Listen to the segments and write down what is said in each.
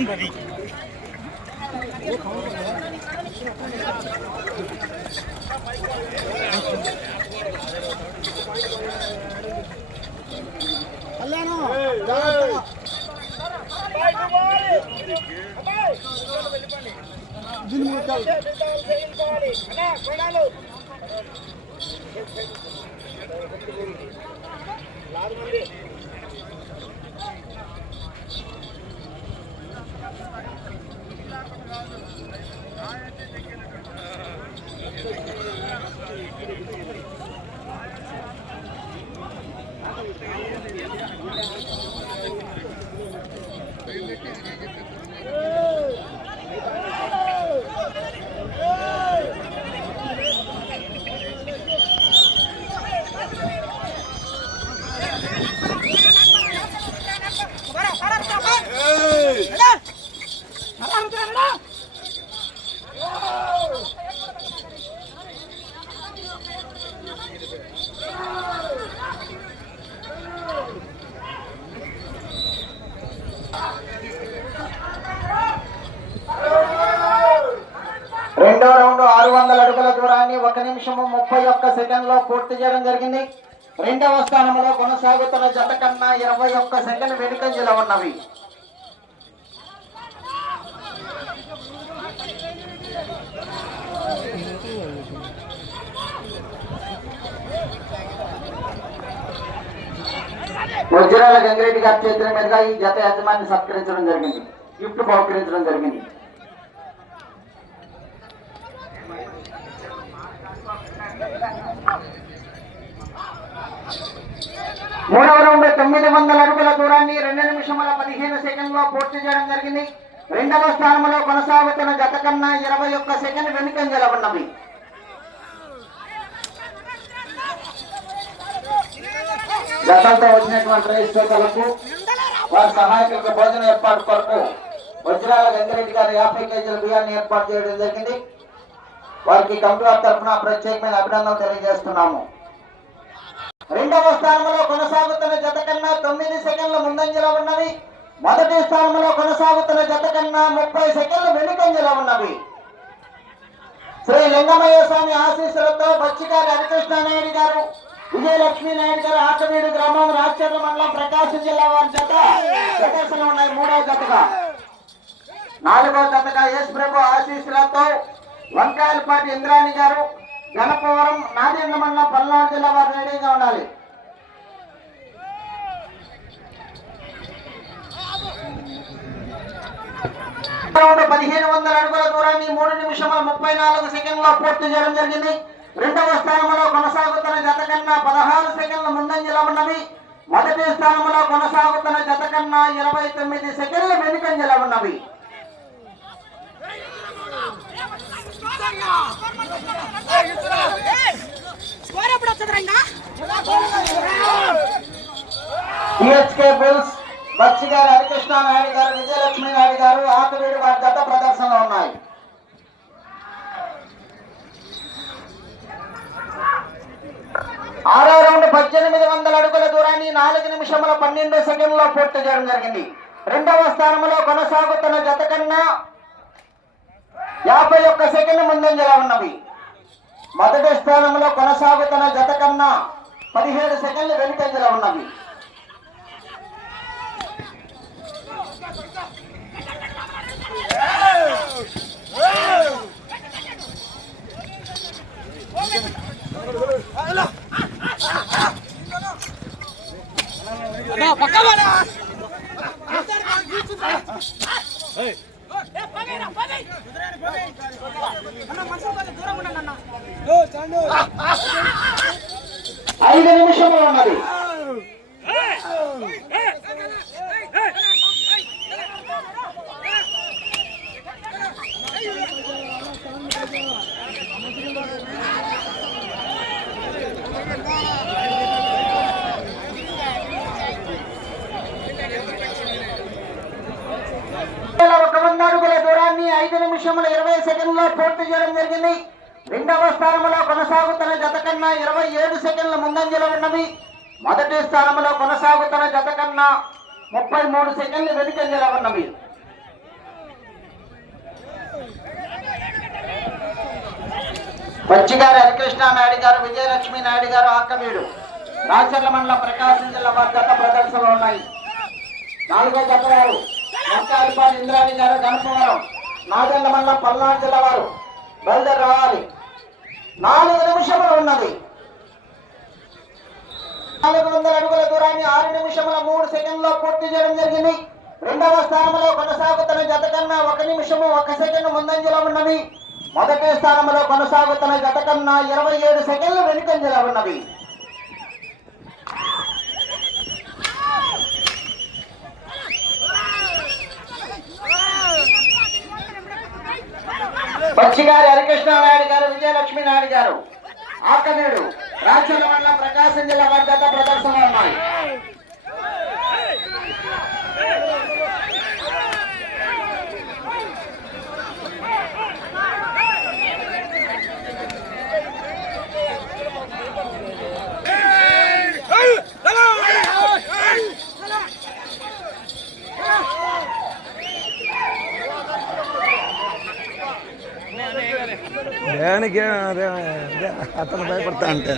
ఉన్నది. రెండో రౌండ్ 600 అడుగుల దూరాన్ని 1 నిమిషము 31 సెకండ్లో పూర్తి చేయడం జరిగింది. రెండవ స్థానంలో కొనసాగుతున్న జత కన్నా 21 సెకండ్ వెనుకంజలో ఉన్నవి. వజ్రాల గంగిరెడ్డి గారి చేతుల మీదుగా ఈ జత యజమాన్ని సత్కరించడం జరిగింది, గిఫ్ట్ బహుకరించడం జరిగింది. మూడవ రౌండ్ 900 అడుగుల దూరాన్ని 2 నిమిషముల 15 సెకండ్లో పూర్తి చేయడం జరిగింది. రెండవ స్థానంలో కొనసాగుతున్న జత కన్నా 21 సెకండ్ వెనుకంజలో ఉన్నవి. గతంతో వచ్చినటువంటి రైతులకు వారి సహాయకులకు భోజన ఏర్పాటు కొరకు వజ్రాల గంగిరెడ్డి గారు 50 కేజీల బియ్యాన్ని ఏర్పాటు చేయడం జరిగింది. వారికి కమిటీ వారి తరఫున ప్రత్యేకమైన అభినందనలు తెలియజేస్తున్నాము. రెండవ స్థానంలో కొనసాగుతున్న జత కన్నా 9 సెకండ్ల ముందంజలో ఉన్నవి. మొదటి స్థానంలో కొనసాగుతున్న జత కన్నా 30 సెకండ్లు వెనుకంజలో ఉన్నవి. శ్రీ లింగమయ్య స్వామి ఆశీస్సులతో బచ్చిగారి హరికృష్ణానాయుడు గారు, విజయలక్ష్మీ నాయుడు గారు, ఆకవీడు గ్రామం, రాజచర్ల మండలం, ప్రకాశం జిల్లా వారి జత ప్రదర్శనలో ఉన్నాయి. మూడవ జతగా, నాలుగవ జతగా యేసు ప్రభు ఆశీస్సులతో వంకాయలపాటి ఇంద్రాణి గారు, గణపవరం, నాదేంద్ర మండలం, పల్నాడు జిల్లా వారు రెడీగా ఉండాలి. రౌండ్ 1500 అడుగుల దూరాన్ని 3 నిమిషముల 34 సెకండ్లో పూర్తి చేయడం జరిగింది. రెండవ స్థానంలో కొనసాగుతున్న జత కన్నా 16 సెకండ్ల ముందంజలో ఉన్నవి. మొదటి స్థానంలో కొనసాగుతున్న జత కన్నా 29 సెకండ్ల వెనుకంజలో ఉన్నవి. టిహెచ్కే బుల్స్ బచ్చిగారి హరికృష్ణ నాయుడు గారు, విజయలక్ష్మీ నాయుడు గారు, ఆకవీడు వారి జత ప్రదర్శనలో ఉన్నాయి. ఆరో రౌండ్ 1800 అడుగుల దూరాన్ని 4 నిమిషముల 12 సెకండ్లో పూర్తి చేయడం జరిగింది. రెండవ స్థానంలో కొనసాగుతున్న జత కన్నా 51 సెకండ్ ముందంజలో ఉన్నవి. మొదటి స్థానంలో కొనసాగుతున్న జత కన్నా 17 సెకండ్లు వెనుకంజలో ఉన్నవి. ఐదు నిమిషములు ఉన్నది. అడుగుల దూరాన్ని 5 నిమిషముల 20 సెకండ్లో పూర్తి చేయడం జరిగింది. రెండవ స్థానంలో కొనసాగుతున్న జత కన్నా 27 సెకండ్ల ముందంజలో ఉన్నవి. మొదటి స్థానంలో కొనసాగుతున్న జత కన్నా 33 సెకండ్లు వెనుకంజలో ఉన్నవి. పచ్చిగారి హరికృష్ణానాయుడు గారు, విజయలక్ష్మి నాయుడు గారు ఆక్కవీడు, రాచర్ల మండలం ప్రకాశం జిల్లా వారి జత ప్రదర్శనలు ఉన్నాయి. 4వ జత వారు వెంకాయపాటి ఇంద్రాణి గారు, గణపవరం నాగండ్ల మండలం పల్నాడు జిల్లా వారు బయలుదేరి రావాలి. 4 నిమిషములు ఉన్నది. 400 అడుగుల దూరాన్ని 6 నిమిషముల 3 సెకండ్లో పూర్తి చేయడం జరిగింది. 2వ స్థానంలో కొనసాగుతున్న జత కన్నా 1 నిమిషము 1 సెకండ్ ముందంజలో ఉన్నది. మొదటి స్థానంలో కొనసాగుతున్న జత కన్నా 27 సెకండ్లు వెనుకంజలో ఉన్నది. పచ్చిగారి హరికృష్ణానాయుడు గారు, విజయలక్ష్మి నాయుడు గారు ఆకమేడు, రాచర్ల మండలం ప్రకాశం జిల్లా వారి జత ప్రదర్శన ఉన్నాయి. అతను భయపడతా అంటే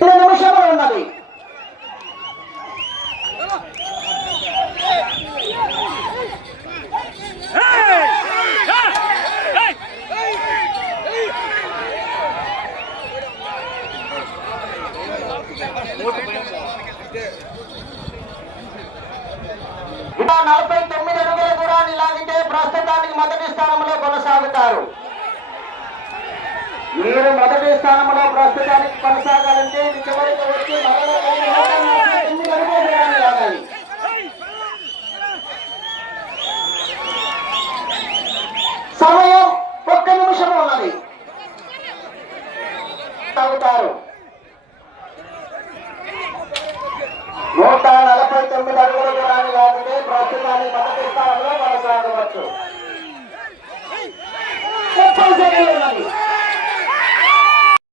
2 నిమిషాలు ఉన్నది. ఇలా 49 అడుగుల దూరాన్ని లాగితే ప్రస్తుతానికి మొదటి స్థానంలో కొనసాగుతారు. మీరు మొదటి స్థానంలో ప్రస్తుతానికి కొనసాగాలంటే ఇది చివరికి వచ్చి మరో 9 అడుగుల దూరాన్ని లాగాలి. సమయం 1 నిమిషం ఉన్నది. సాగుతారు. 149 అడుగుల దూరాన్ని లాగితే ప్రస్తుతానికి మొదటి స్థానంలో కొనసాగవచ్చు. 30 సెకండ్లు ఉన్నది.